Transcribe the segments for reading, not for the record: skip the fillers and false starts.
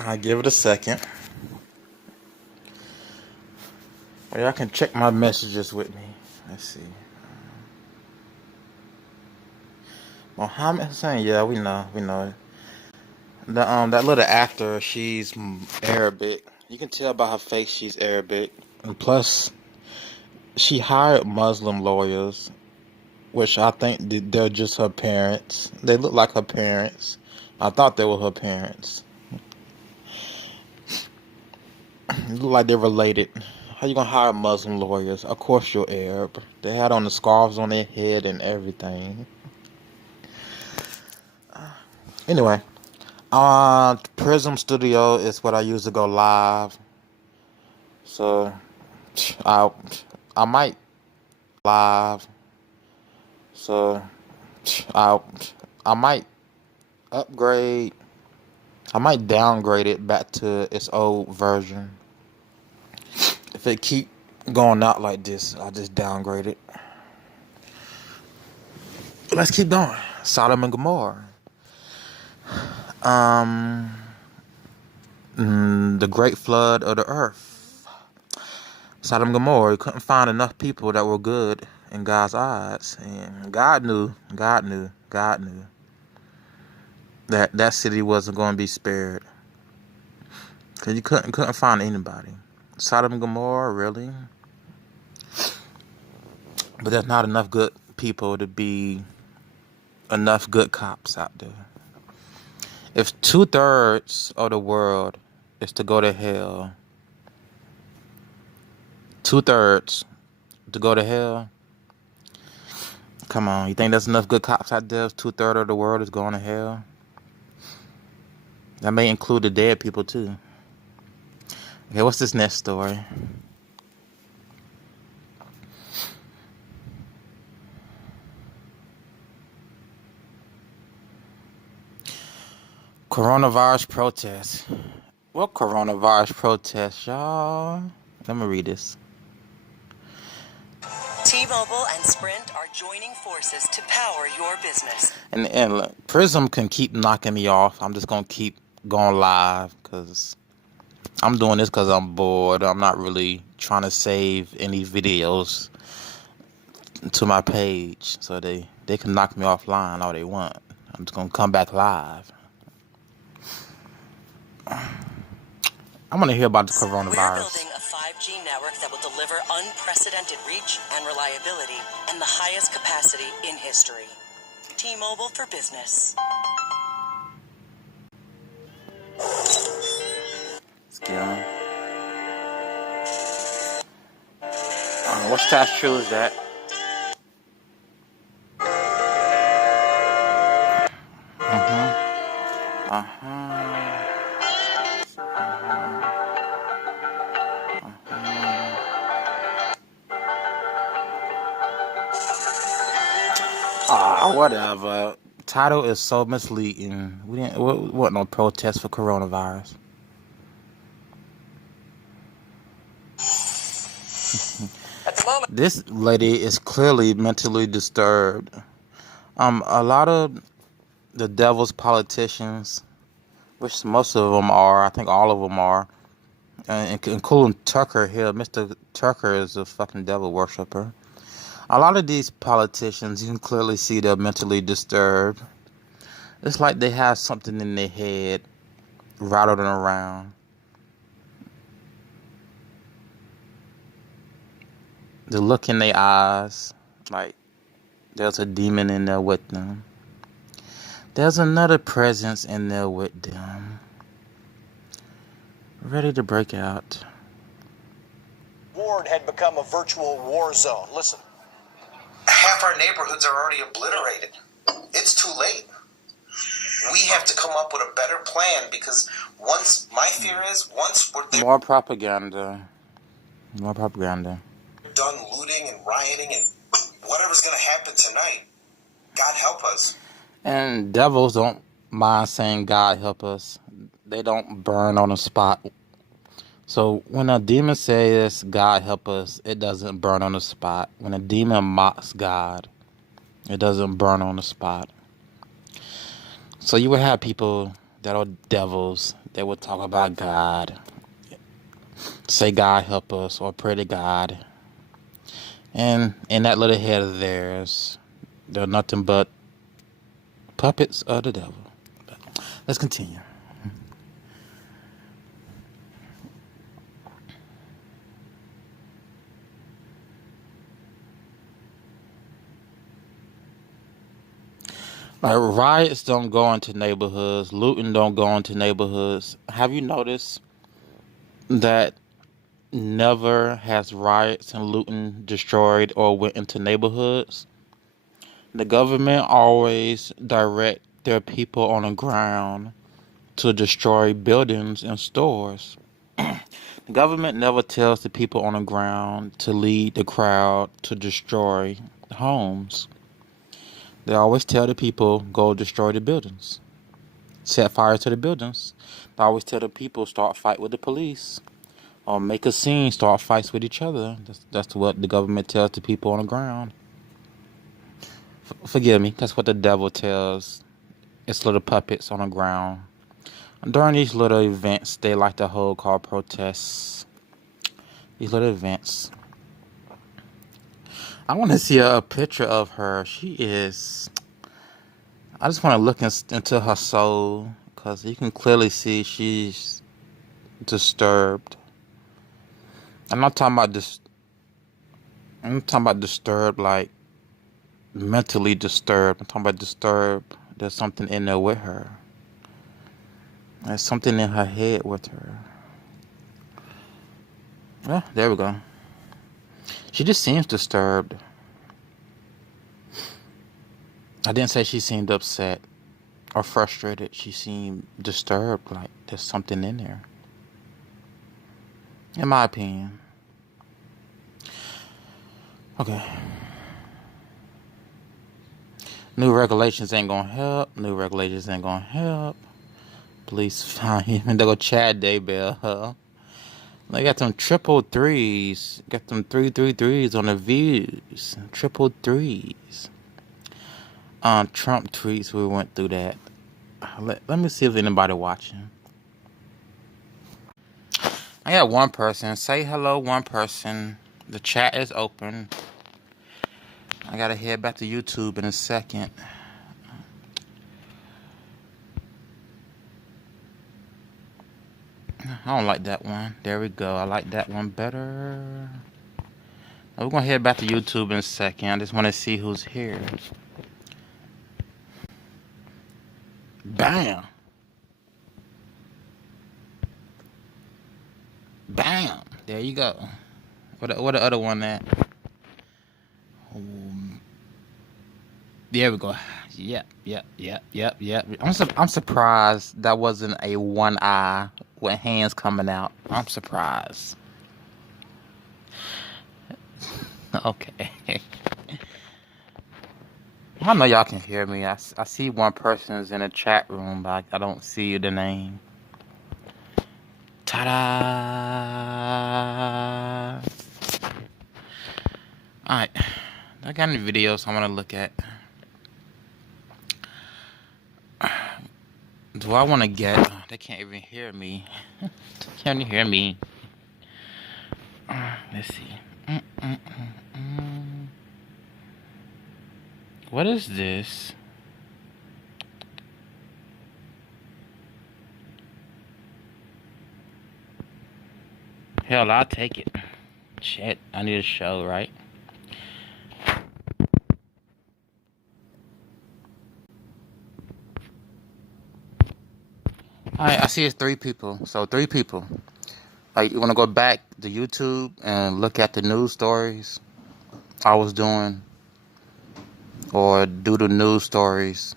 I'll give it a second. Or y'all can check my messages with me. Let's see. Mohammed Hussein, yeah, we know. That little actor, she's Arabic. You can tell by her face she's Arabic. And plus, she hired Muslim lawyers, which I think they're just her parents. They look like her parents. I thought they were her parents. Look like they're related. How you gonna hire Muslim lawyers? Of course you're Arab. They had on the scarves on their head and everything. Anyway, Prism Studio is what I use to go live. So I might live. So I might upgrade. I might downgrade it back to its old version. If it keep going out like this, I'll just downgrade it. Let's keep going. Sodom and Gomorrah. The great flood of the earth. Sodom and Gomorrah, couldn't find enough people that were good in God's eyes. And God knew that city wasn't going to be spared. Because you couldn't find anybody. Sodom and Gomorrah, really? But there's not enough good people to be enough good cops out there. If 2/3 of the world is to go to hell, 2/3 to go to hell, come on, you think there's enough good cops out there if 2/3 of the world is going to hell? That may include the dead people too. Okay, what's this next story? Coronavirus protests. What coronavirus protests, y'all? Let me read this. T-Mobile and Sprint are joining forces to power your business. And look, Prism can keep knocking me off. I'm just going to keep going live because I'm doing this because I'm bored. I'm not really trying to save any videos to my page. So they can knock me offline all they want. I'm just going to come back live. I want to hear about the coronavirus. We're building a 5G network that will deliver unprecedented reach and reliability and the highest capacity in history. T-Mobile for Business. Let's get on. What task true is that? Whatever. Title is so misleading. We wasn't no protest for coronavirus. At the moment, This lady is clearly mentally disturbed. A lot of the devil's politicians, which most of them are, I think all of them are, including Tucker here. Mr. Tucker is a fucking devil worshiper. A lot of these politicians, you can clearly see they're mentally disturbed. It's like they have something in their head rattling around. The look in their eyes, like there's a demon in there with them. There's another presence in there with them. Ready to break out. Ward had become a virtual war zone. Listen. Half our neighborhoods are already obliterated. It's too late. We have to come up with a better plan because once we're More propaganda. done looting and rioting and whatever's going to happen tonight, God help us. And devils don't mind saying God help us. They don't burn on the spot. So when a demon says God help us, it doesn't burn on the spot. When a demon mocks God, it doesn't burn on the spot. So you would have people that are devils They would talk about God, say God help us, or pray to God. And in that little head of theirs, they're nothing but puppets of the devil. But let's continue. Like, riots don't go into neighborhoods, looting don't go into neighborhoods. Have you noticed that never has riots and looting destroyed or went into neighborhoods? The government always direct their people on the ground to destroy buildings and stores. The government never tells the people on the ground to lead the crowd to destroy homes. They always tell the people, go destroy the buildings. Set fire to the buildings. They always tell the people, start fight with the police. Or make a scene, start fights with each other. That's what the government tells the people on the ground. Forgive me, that's what the devil tells its little puppets on the ground. During these little events they like to hold called protests. These little events. I want to see a picture of her. I just want to look into her soul, because you can clearly see she's disturbed. I'm not talking about this. I'm talking about disturbed, like mentally disturbed. I'm talking about disturbed. There's something in there with her. There's something in her head with her. Yeah, there we go. She just seems disturbed. I didn't say she seemed upset or frustrated. She seemed disturbed, like there's something in there. In my opinion. Okay. New regulations ain't gonna help. New regulations ain't gonna help. Police find him and they go Chad Daybell. They got them triple threes. Got them 333s on the views. Triple threes. Trump tweets, we went through that. Let me see if anybody watching. I got one person. Say hello, one person. The chat is open. I gotta head back to YouTube in a second. I don't like that one. There we go. I like that one better. We're gonna head back to YouTube in a second. I just want to see who's here. Bam. Bam. There you go. What the other one at? There we go. Yep. I'm surprised that wasn't a one eye with hands coming out. I'm surprised. Okay. I know y'all can hear me. I see one person's in the chat room, but I don't see the name. Ta-da! Alright. I got any videos I want to look at. Do I want to get... Oh, they can't even hear me. They can't even hear me. Let's see. What is this? Hell, I'll take it. Shit, I need a show, right? Alright, I see it's 3 people. So 3 people. Like, you want to go back to YouTube and look at the news stories I was doing, or do the news stories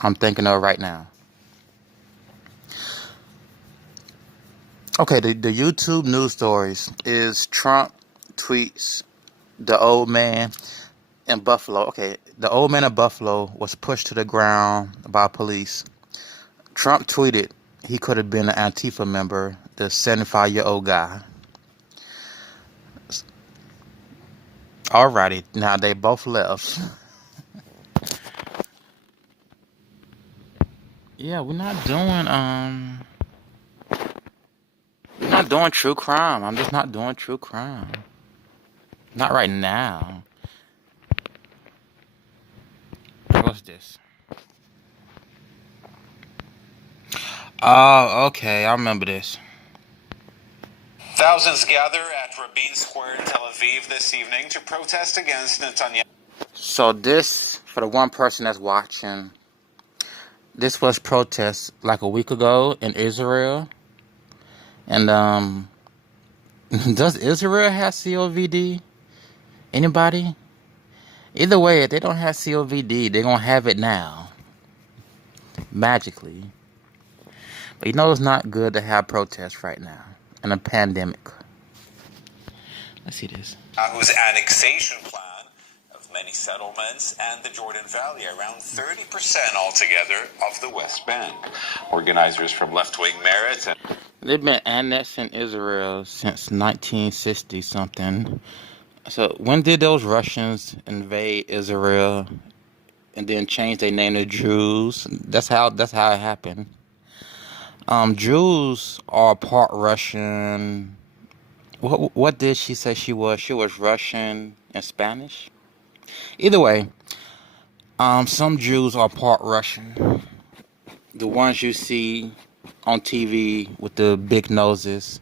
I'm thinking of right now. Okay, the YouTube news stories is Trump tweets the old man in Buffalo. Okay, the old man in Buffalo was pushed to the ground by police. Trump tweeted he could have been an Antifa member, the 75-year-old guy. Alrighty, now they both left. Yeah, we're not doing not doing true crime. I'm just not doing true crime. Not right now. What's this? Oh, okay. I remember this. Thousands gather at Rabin Square in Tel Aviv this evening to protest against Netanyahu. So this, for the one person that's watching, this was protest like a week ago in Israel. And does Israel have COVD? Anybody? Either way, if they don't have COVD, they're going to have it now. Magically. But you know it's not good to have protests right now in a pandemic. Let's see this. Whose annexation plan of many settlements and the Jordan Valley, around 30% altogether of the West Bank. Organizers from left-wing Meretz and They've been annexing Israel since 1960 something. So when did those Russians invade Israel and then change their name to Jews? That's how it happened. Jews are part Russian. What did she say she was? She was Russian and Spanish. Either way, some Jews are part Russian. The ones you see on TV with the big noses.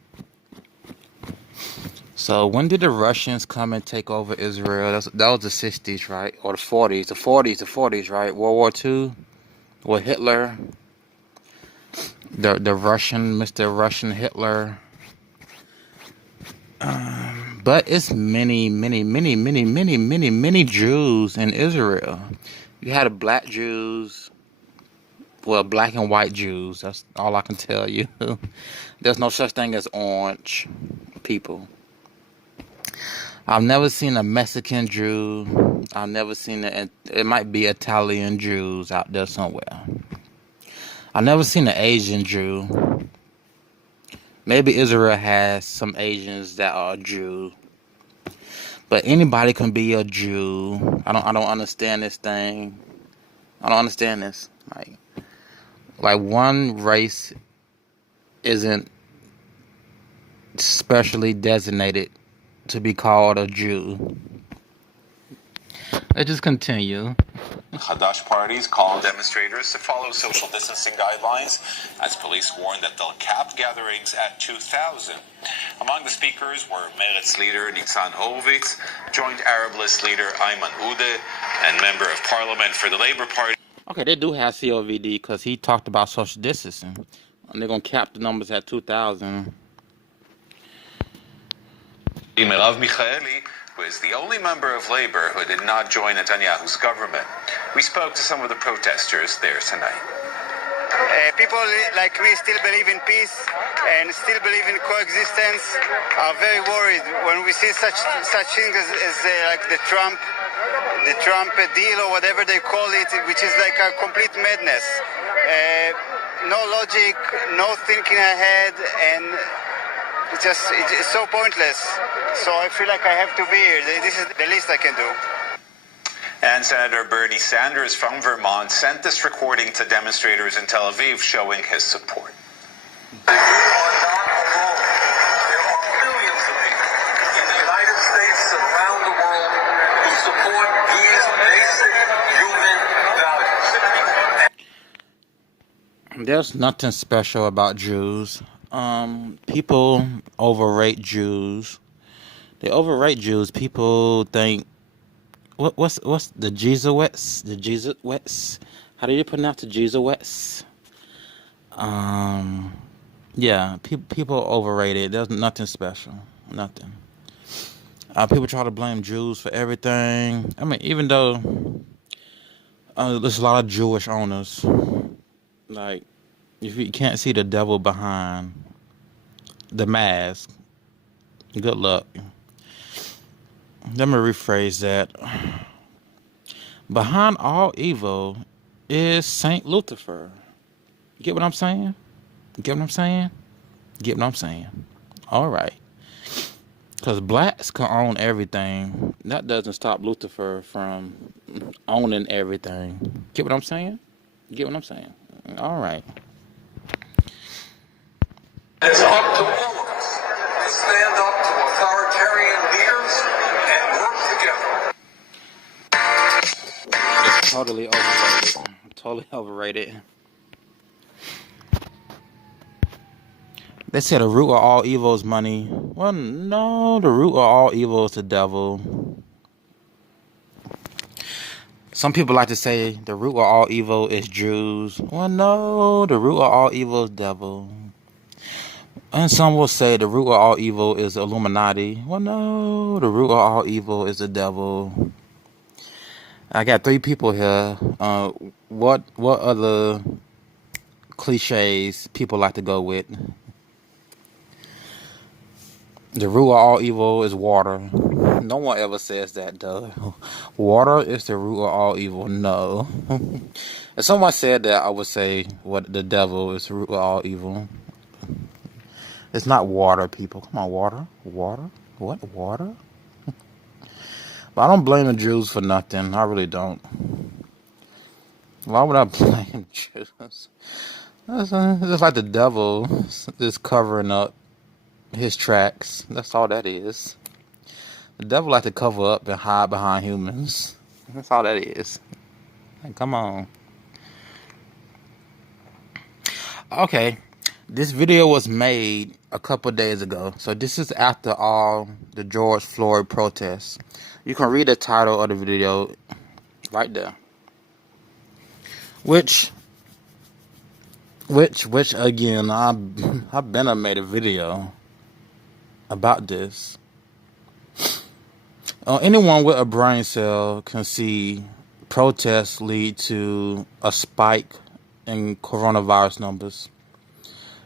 So when did the Russians come and take over Israel? That was the 60s, right? Or the 40s. The 40s, right? World War II with Hitler. The Russian, Mr. Russian Hitler. But it's many Jews in Israel. You had black Jews. Well, black and white Jews. That's all I can tell you. There's no such thing as orange people. I've never seen a Mexican Jew. I've never seen it might be Italian Jews out there somewhere. I've never seen an Asian Jew. Maybe Israel has some Asians that are Jew. But anybody can be a Jew. I don't understand this thing. I don't understand this. Like one race isn't specially designated to be called a Jew. Let's just continue. Hadash parties call on demonstrators to follow social distancing guidelines as police warn that they'll cap gatherings at 2,000. Among the speakers were Meretz leader Nitzan Horowitz, joint Arab List leader Ayman Udeh, and member of parliament for the Labour Party. Okay, they do have COVD because he talked about social distancing. And they're going to cap the numbers at 2,000. Merav Michaeli, who is the only member of Labour who did not join Netanyahu's government. We spoke to some of the protesters there tonight. People like me still believe in peace and still believe in coexistence are very worried when we see such things as like the Trump deal or whatever they call it, which is like a complete madness. No logic, no thinking ahead, and it's so pointless. So I feel like I have to be here. This is the least I can do. And Senator Bernie Sanders from Vermont sent this recording to demonstrators in Tel Aviv showing his support. We are not alone. There are millions of people in the United States and around the world who support these basic human values. There's nothing special about Jews. People overrate Jews. They overrate Jews. People think, what's the Jesuits? The Jesuits? How do you pronounce the Jesuits? Yeah, people overrate it. There's nothing special. Nothing. People try to blame Jews for everything. I mean, even though there's a lot of Jewish owners, like, if you can't see the devil behind the mask, good luck. Let me rephrase that. Behind all evil is Saint Lucifer. You get what I'm saying? Get what I'm saying? Get what I'm saying? All right. Because blacks can own everything. That doesn't stop Lucifer from owning everything. Get what I'm saying? Get what I'm saying? All right. It's up to all of us humanitarian leaders and work together. It's totally overrated. Totally overrated. They said the root of all evil is money. Well, no, the root of all evil is the devil. Some people like to say the root of all evil is Jews. Well, no, the root of all evil is devil. And some will say the root of all evil is Illuminati. Well, no, the root of all evil is the devil. I got 3 people here. What other cliches people like to go with? The root of all evil is water. No one ever says that, though. Water is the root of all evil. No. If someone said that, I would say what the devil is the root of all evil. It's not water, people. Come on, water? Water? What? Water? But I don't blame the Jews for nothing. I really don't. Why would I blame Jews? It's just like the devil is covering up his tracks. That's all that is. The devil like to cover up and hide behind humans. That's all that is. Like, come on. Okay. This video was made a couple days ago. So this is after all the George Floyd protests. You can read the title of the video right there. Which again, I've been made a video about this. Anyone with a brain cell can see protests lead to a spike in coronavirus numbers.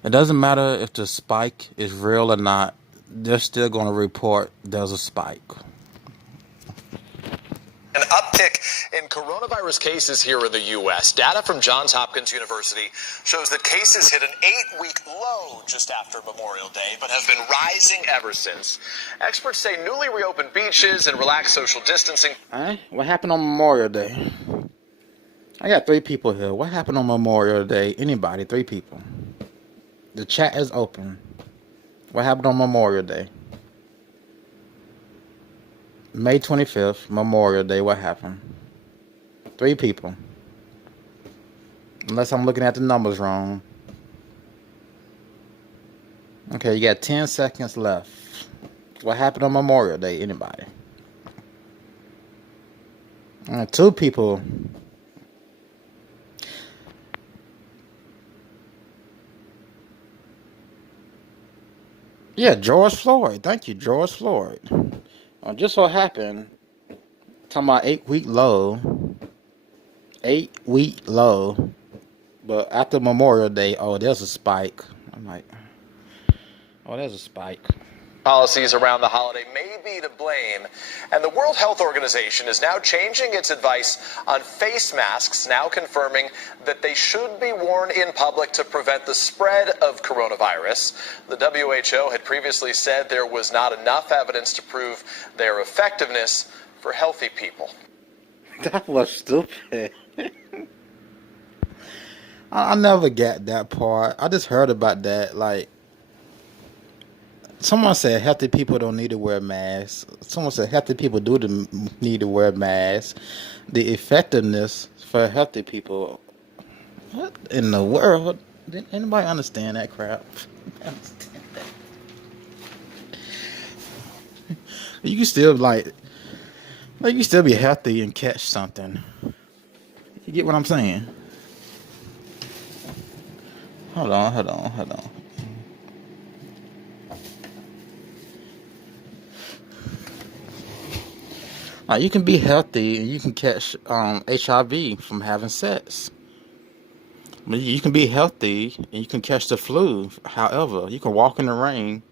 It doesn't matter if the spike is real or not, they're still going to report there's a spike. An uptick in coronavirus cases here in the U.S. Data from Johns Hopkins University shows that cases hit an 8-week low just after Memorial Day, but have been rising ever since. Experts say newly reopened beaches and relaxed social distancing. All right, what happened on Memorial Day? I got 3 people here. What happened on Memorial Day? Anybody? 3 people. The chat is open. What happened on Memorial Day? May 25th, Memorial Day, what happened? 3 people. Unless I'm looking at the numbers wrong. Okay, you got 10 seconds left. What happened on Memorial Day? Anybody? 2 people. Yeah, George Floyd. Thank you, George Floyd. Just so happened, talking about 8-week low, 8-week low, but after Memorial Day, oh, there's a spike. I'm like, oh, there's a spike. Policies around the holiday may be to blame, and the World Health Organization is now changing its advice on face masks, now confirming that they should be worn in public to prevent the spread of coronavirus. The WHO had previously said there was not enough evidence to prove their effectiveness for healthy people. That was stupid. I never got that part. I just heard about that, like, someone said healthy people don't need to wear masks. Someone said healthy people do need to wear masks. The effectiveness for healthy people. What in the world? Did anybody understand that crap? Understand that? You can still you can still be healthy and catch something. You get what I'm saying? Hold on. You can be healthy and you can catch HIV from having sex. You can be healthy and you can catch the flu. However, you can walk in the rain.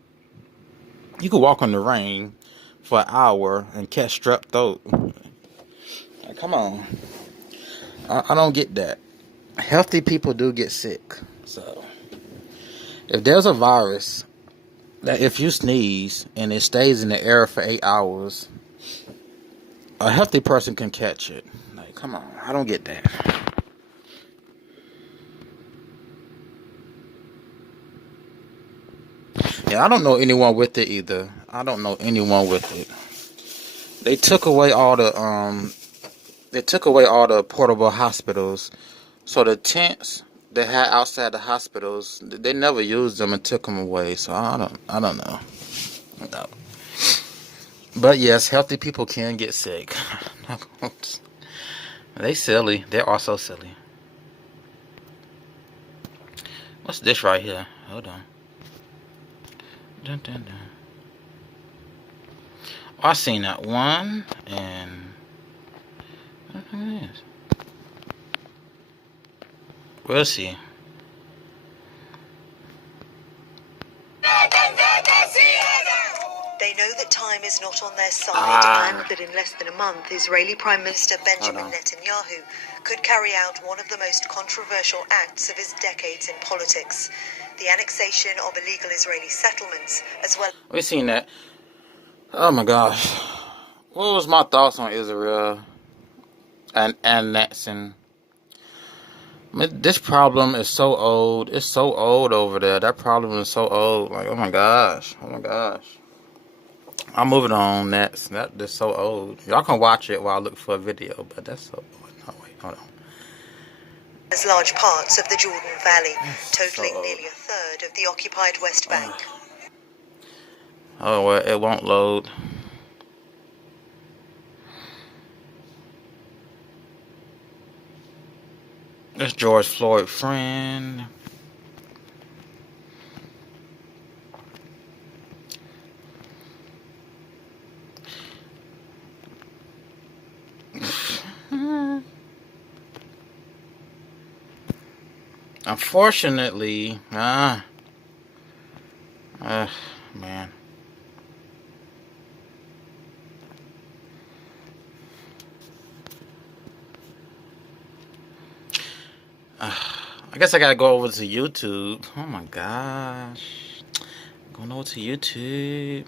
You can walk in the rain for an hour and catch strep throat. Like, come on. I don't get that. Healthy people do get sick. So, if there's a virus that if you sneeze and it stays in the air for 8 hours, a healthy person can catch it. Like, come on. I don't get that. Yeah, I don't know anyone with it either. I don't know anyone with it. They took away all the portable hospitals. So the tents they had outside the hospitals, they never used them and took them away. So I don't know. No. But yes, healthy people can get sick. They silly. They're also silly. What's this right here? Hold on. Dun, dun, dun. Oh, I seen that one, and what the heck is? We'll see. They know that time is not on their side and that in less than a month, Israeli Prime Minister Benjamin Netanyahu could carry out one of the most controversial acts of his decades in politics, the annexation of illegal Israeli settlements, as well. We seen that. Oh my gosh. What was my thoughts on Israel and annexing? This problem is so old. It's so old over there. That problem is so old. Like, oh my gosh. Oh my gosh. I'm moving on next. That's so old. Y'all can watch it while I look for a video, but that's so old. No, wait, hold on. As large parts of the Jordan Valley, That's totaling so nearly a third of the occupied West Bank. Oh, well, it won't load. That's George Floyd friend. Unfortunately, man. I guess I gotta go over to YouTube. Oh my gosh. Going over to YouTube.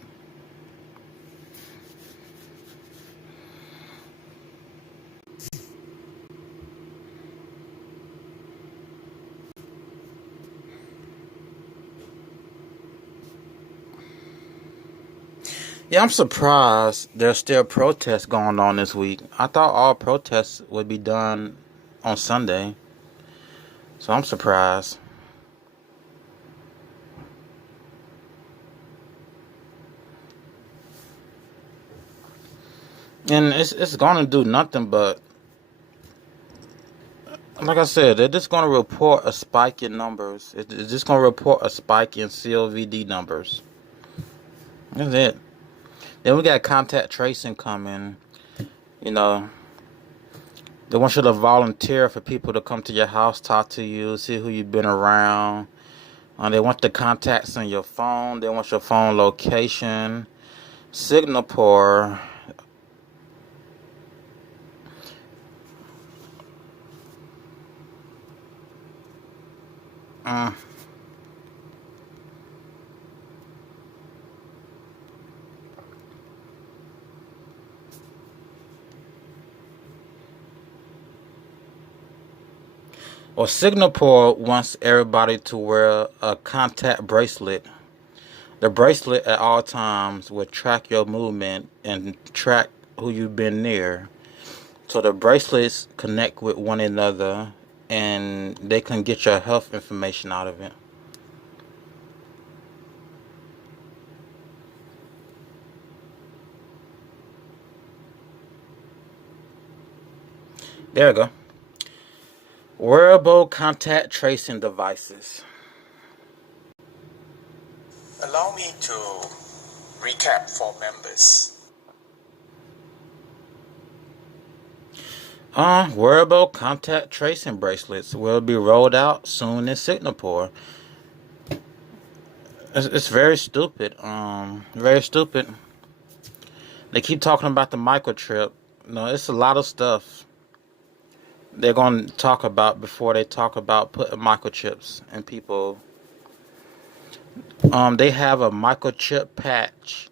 Yeah, I'm surprised there's still protests going on this week. I thought all protests would be done on Sunday. So I'm surprised. And it's gonna do nothing but, like I said, they're just gonna report a spike in numbers. It's just gonna report a spike in COVD numbers. That's it. Then we got contact tracing coming. You know, they want you to volunteer for people to come to your house, talk to you, see who you've been around. They want the contacts on your phone. They want your phone location. Singapore. Well, Singapore wants everybody to wear a contact bracelet. The bracelet at all times will track your movement and track who you've been near. So the bracelets connect with one another and they can get your health information out of it. There we go. Wearable contact tracing devices. Allow me to recap for members. Wearable contact tracing bracelets will be rolled out soon in Singapore. It's very stupid. Very stupid. They keep talking about the microchip. No, it's a lot of stuff they're going to talk about before they talk about putting microchips in people. They have a microchip patch